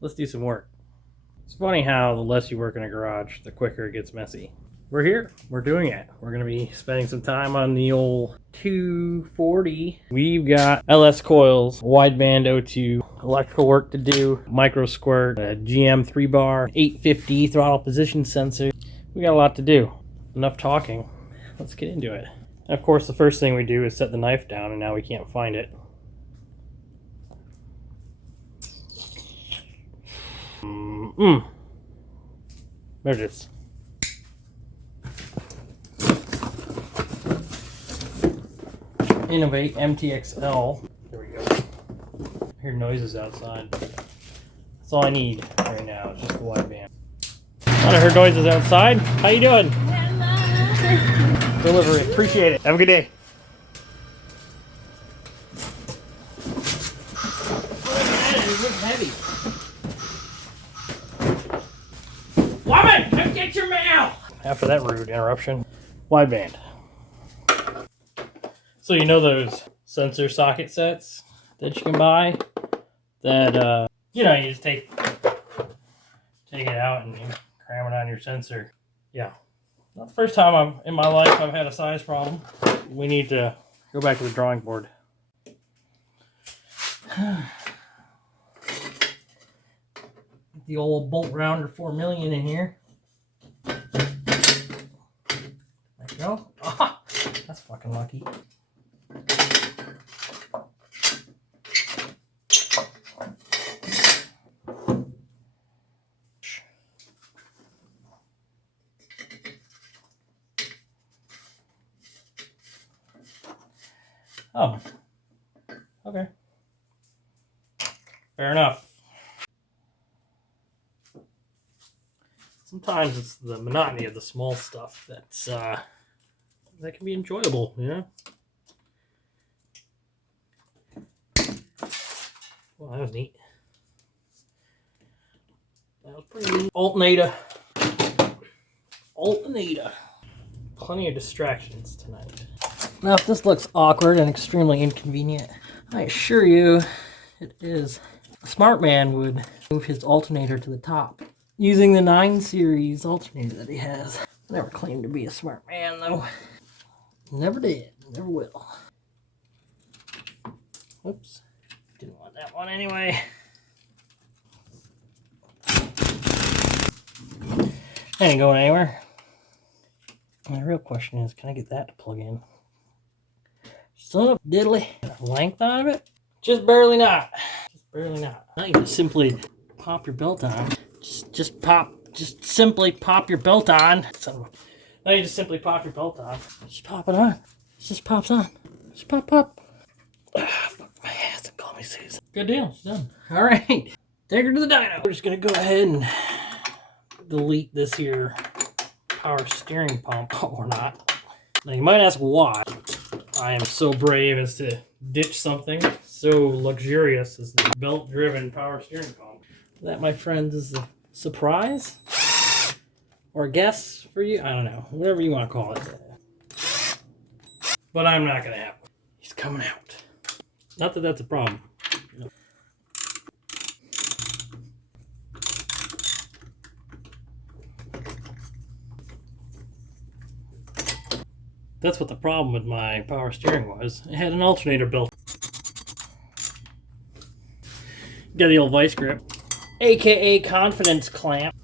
Let's do some work. It's funny how the less you work in a garage, the quicker it gets messy. We're here. We're doing it. We're going to be spending some time on the old 240. We've got LS coils, wideband O2, electrical work to do, Microsquirt, a GM 3-bar, 850 throttle position sensor. We got a lot to do. Enough talking. Let's get into it. And of course, the first thing we do is set the knife down, and now we can't find it. There it is. Innovate MTXL. There we go. I hear noises outside. That's all I need right now. It's just the wideband. I heard noises outside. How you doing? Hello. Delivery. Appreciate it. Have a good day. Heavy. Woman, come get your mail! After that rude interruption, wideband. So you know those sensor socket sets that you can buy? That, you know, you just take it out and you cram it on your sensor. Yeah. Not the first time in my life I've had a size problem. We need to go back to the drawing board. The old bolt rounder 4 million in here. There you go. Ah, that's fucking lucky. Oh, okay. Fair enough. Sometimes it's the monotony of the small stuff that's that can be enjoyable, you know? Well, that was neat. That was pretty neat. Alternator. Plenty of distractions tonight. Now, if this looks awkward and extremely inconvenient, I assure you it is. A smart man would move his alternator to the top using the 9 series alternator that he has. Never claimed to be a smart man, though. Never did. Never will. Whoops. Didn't want that one anyway. Ain't going anywhere. And the real question is, can I get that to plug in? Son of a diddly. Length out of it? Just barely not. Just barely not. Now you just simply pop your belt on. Just simply pop your belt on. Now you just simply pop your belt on. Just pop it on. It just pops on. Just pop. Fuck my ass and call me Susan. Good deal. It's done. All right. Take her to the dyno. We're just going to go ahead and delete this here power steering pump. Or not. Now you might ask why I am so brave as to ditch something so luxurious as the belt-driven power steering pump. That, my friends, is a surprise or a guess for you. I don't know, whatever you want to call it. But I'm not gonna have one. He's coming out. Not that that's a problem. That's what the problem with my power steering was. It had an alternator built. Got the old vice grip, aka confidence clamp.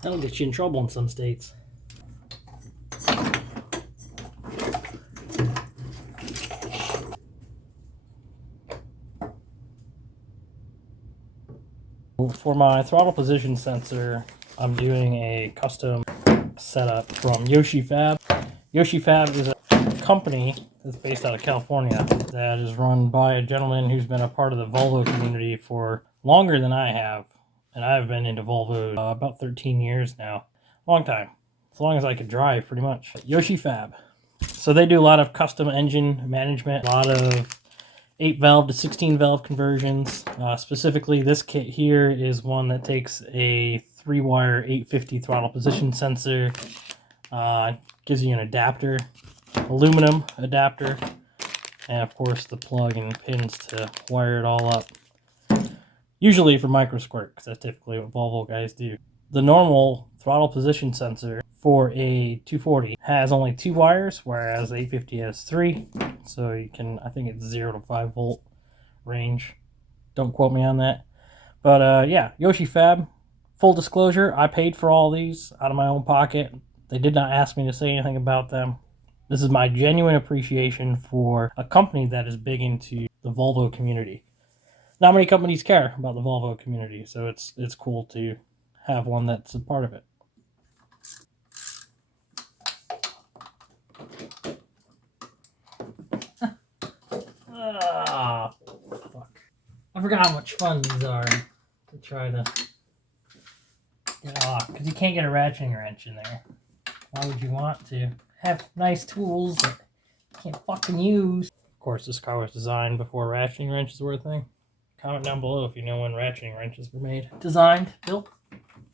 That'll get you in trouble in some states. For my throttle position sensor, I'm doing a custom setup from Yoshifab. Yoshifab is a company that's based out of California that is run by a gentleman who's been a part of the Volvo community for longer than I have. And I've been into Volvo about 13 years now. Long time. As long as I could drive, pretty much. Yoshifab. So they do a lot of custom engine management, a lot of 8-valve to 16-valve conversions. Specifically, this kit here is one that takes a 3-wire 850 throttle position sensor. Gives you an adapter, aluminum adapter, and of course the plug and pins to wire it all up. Usually for Microsquirt, because that's typically what Volvo guys do. The normal throttle position sensor for a 240 has only 2 wires, whereas the 850 has 3. So you can, I think it's 0 to 5 volt range. Don't quote me on that. But yeah, Yoshifab. Full disclosure, I paid for all these out of my own pocket. They did not ask me to say anything about them. This is my genuine appreciation for a company that is big into the Volvo community. Not many companies care about the Volvo community, so it's cool to have one that's a part of it. Ah, fuck. I forgot how much fun these are to try to get off, because you can't get a ratcheting wrench in there. Why would you want to have nice tools that you can't fucking use? Of course, this car was designed before ratcheting wrenches were a thing. Comment down below if you know when ratcheting wrenches were made. Designed, built,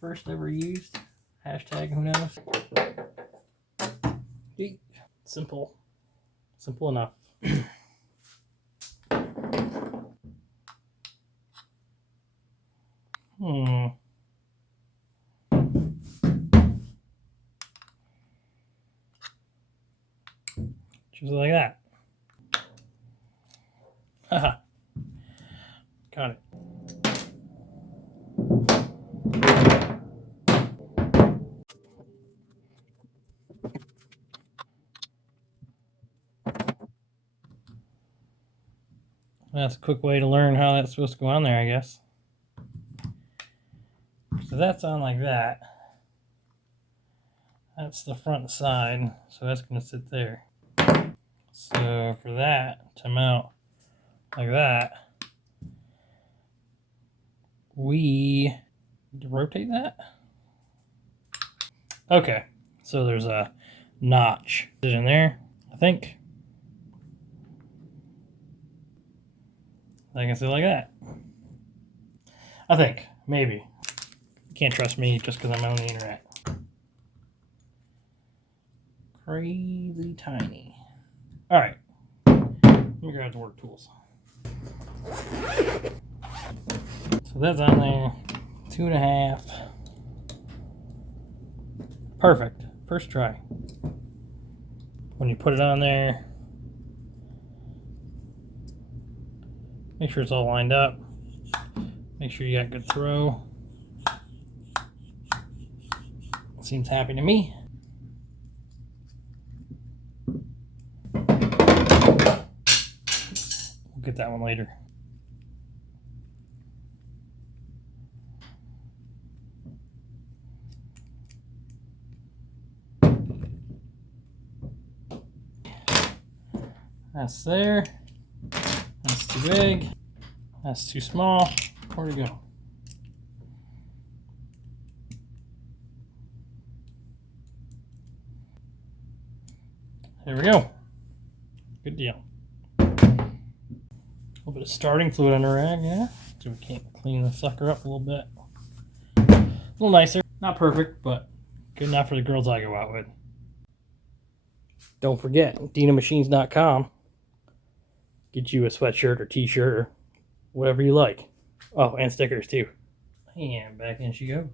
first ever used. Hashtag who knows. Simple. Simple enough. Just like that. Haha. Got it. That's a quick way to learn how that's supposed to go on there, I guess. So that's on like that. That's the front side, so that's going to sit there. So for that to mount like that, we need to rotate that. Okay, so there's a notch in there, I think. I can sit like that. I think, maybe. You can't trust me just because I'm on the internet. Crazy tiny. Alright. Let me grab the work tools. So that's on there. 2.5. Perfect. First try. When you put it on there, make sure it's all lined up. Make sure you got good throw. Seems happy to me. We'll get that one later. That's there. That's too big. That's too small. Where'd it go? There we go. Good deal. A little bit of starting fluid on the rag, yeah. So we can't clean the sucker up a little bit. A little nicer. Not perfect, but good enough for the girls I go out with. Don't forget, dinamachines.com. Get you a sweatshirt or t-shirt or whatever you like. Oh, and stickers too. And back in she goes.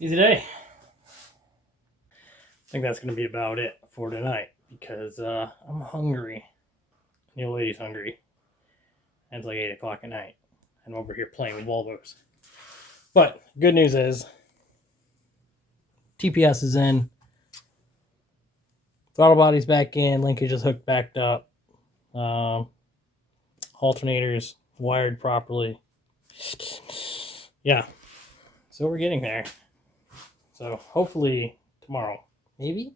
Easy day. I think that's going to be about it for tonight because I'm hungry. The old lady's hungry. And it's like 8 o'clock at night. And I'm over here playing with Volvos. But good news is TPS is in. Throttle body's back in. Linkage is hooked back up. Alternators wired properly. Yeah. So we're getting there. So hopefully tomorrow. Maybe?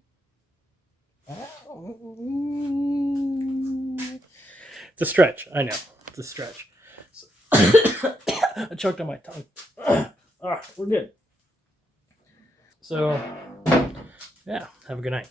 It's a stretch. I know. It's a stretch. So I choked on my tongue. We're good. So, yeah, have a good night.